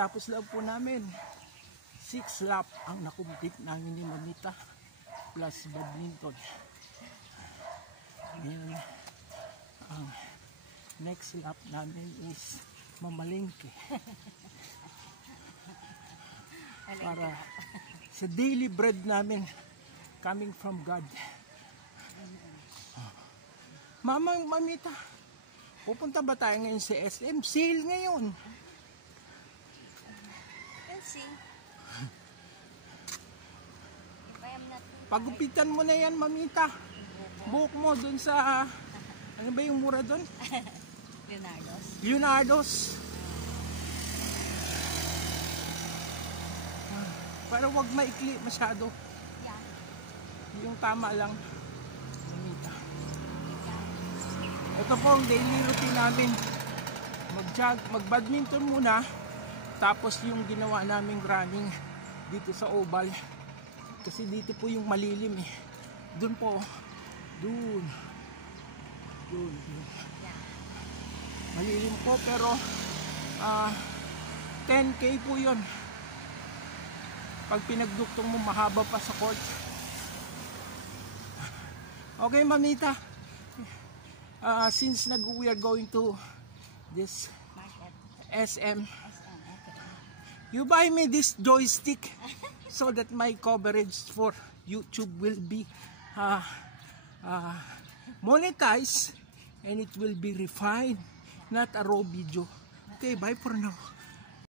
Kakatapos lang po namin. 6 lap ang nakumplete namin ni Mamita plus badminton. Ngayon, ang next lap namin is mamalengke. Para sa daily bread namin coming from God. Mamita, pupunta ba tayo ngayon sa SM? Sale ngayon. We'll see. If I am not Pagupitan mo na yan, Mamita. Buhok mo dun sa, ano ba yung mura dun? Leonardo's. Pero wag maikli masyado. Yeah. Yung tama lang, Mamita. Ito po ang daily routine namin. Mag-jog, mag-badminton muna. Tapos yung ginawa naming running dito sa oval. Kasi dito po yung malilim eh. Doon po. Doon. Malilim po pero 10K po yun. Pag pinagduktong mo mahaba pa sa court. Okay, Mamita. Since we are going to this SM, you buy me this joystick so that my coverage for YouTube will be monetized and it will be refined, not a raw video. Okay, bye for now.